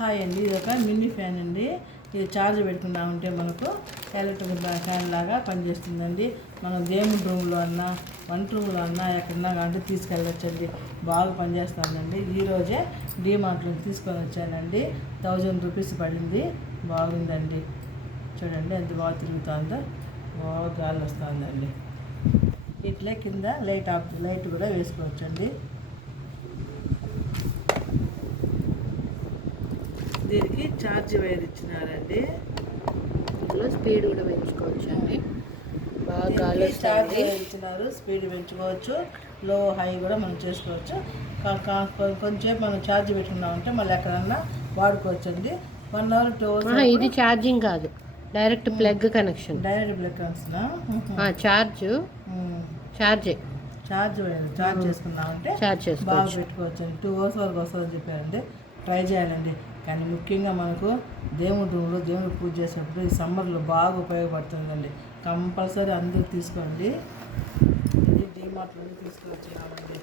Hi అండి, ఇది ఒక మినీ ఫ్యాన్ అండి. ఇది ఛార్జ్ పెట్టుకున్నా ఉంటే మనకు ఎలక్ట్రిక్ ఫ్యాన్ లాగా పనిచేస్తుందండి. మనం దేవుని రూమ్లో అన్నా, వంట రూమ్లో అన్నా, ఎక్కడన్నా అంటే తీసుకెళ్ళొచ్చండి. బాగా పనిచేస్తుందండి. ఈరోజే డీమార్ట్లో తీసుకొని వచ్చానండి. 1000 రూపీస్ పడింది. బాగుందండి. చూడండి ఎంత బాగా తిరుగుతుందో, బాగా గాలి వస్తుందండి. ఇట్లే కింద లైట్ కూడా వేసుకోవచ్చండి. దీనికి ఛార్జ్ వైర్ ఇచ్చినారండి. ఇందులో స్పీడ్ కూడా పెంచుకోవచ్చు అండి. బాగా గాలి ఛార్జ్ వైర్ ఇచ్చినారు, స్పీడ్ పెంచుకోవచ్చు, లో హై కూడా మనం చేసుకోవచ్చు. కొంచెం మనం ఛార్జ్ పెట్టుకున్నామంటే మళ్ళీ ఎక్కడన్నా వాడుకోవచ్చు అండి. 1 అవర్ 2 అవర్స్. ఇది ఛార్జింగ్ కాదు, direct plug connection. Direct plug connection. Charge wire charge చేసుకున్నామంటే బాగా పెట్టుకోవచ్చు అండి. 2 అవర్స్ వరకు వస్తుందని చెప్పారండి. ట్రై చేయాలండి. కానీ ముఖ్యంగా మనకు దేవుడి రూమ్లో దేవుడికి పూజ చేసేటప్పుడు ఈ సమ్మర్లో బాగా ఉపయోగపడుతుందండి. కంపల్సరీ అందరూ తీసుకోండి. ఇది డీమార్ట్లోనే తీసుకొచ్చినామండి.